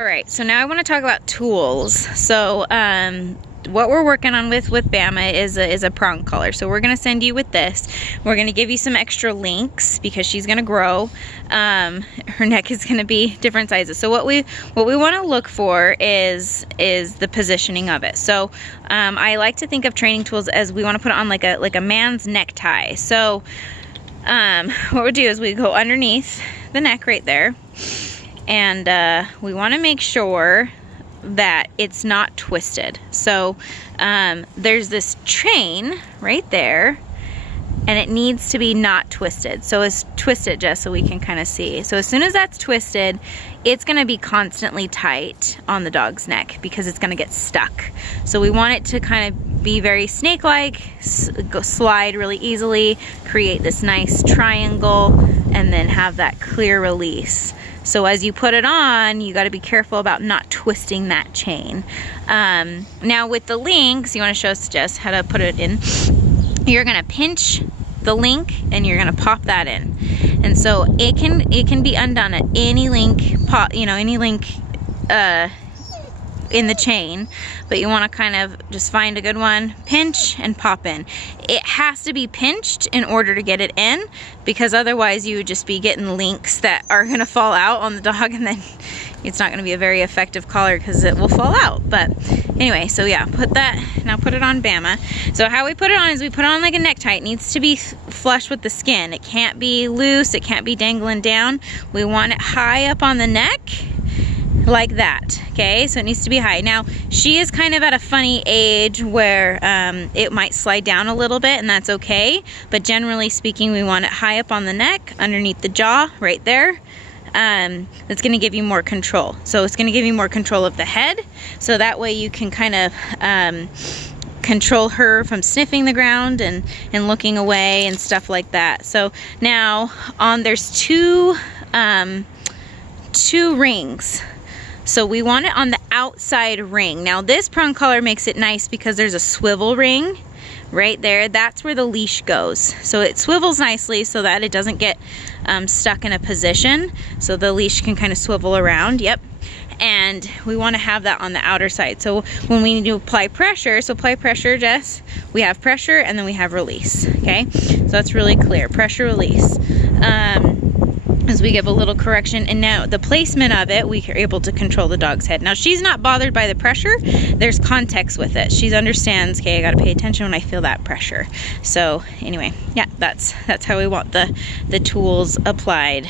All right, so now I want to talk about tools. So what we're working on with Bama is a prong collar. So we're going to send you with this. We're going to give you some extra links because she's going to grow. Her neck is going to be different sizes. So what we want to look for is the positioning of it. So I like to think of training tools as we want to put it on like a man's necktie. So what we do is we go underneath the neck right there. And we want to make sure that it's not twisted. So there's this chain right there, and it needs to be not twisted. So it's twisted just so we can kind of see. So as soon as that's twisted, it's going to be constantly tight on the dog's neck because it's going to get stuck. So we want it to kind of be very snake-like, slide really easily, create this nice triangle, and then have that clear release. So as you put it on, you got to be careful about not twisting that chain. Now with the links, you want to show us, Jess, how to put it in. You're going to pinch the link and you're going to pop that in. And so it can be undone at any link, any link in the chain, but you want to kind of just find a good one, pinch and pop in. It has to be pinched in order to get it in, because otherwise you would just be getting links that are going to fall out on the dog, and then it's not going to be a very effective collar because it will fall out. But anyway, so yeah, put it on Bama. So how we put it on is we put it on like a necktie. It needs to be flush with the skin. It can't be loose, it can't be dangling down. We want it high up on the neck, like that. Okay, so it needs to be high. Now she is kind of at a funny age where it might slide down a little bit, and that's okay, but generally speaking we want it high up on the neck, underneath the jaw right there. That's going to give you more control. So it's going to give you more control of the head, so that way you can kind of control her from sniffing the ground and looking away and stuff like that. So now there's two rings. So we want it on the outside ring. Now this prong collar makes it nice because there's a swivel ring right there. That's where the leash goes. So it swivels nicely so that it doesn't get stuck in a position. So the leash can kind of swivel around, yep. And we want to have that on the outer side. So when we need to apply pressure, so apply pressure, Jess, we have pressure and then we have release, okay? So that's really clear, pressure, release. As we give a little correction, and now the placement of it, we are able to control the dog's head. Now she's not bothered by the pressure. There's context with it. She understands, okay, I got to pay attention when I feel that pressure. So anyway, yeah, that's how we want the tools applied.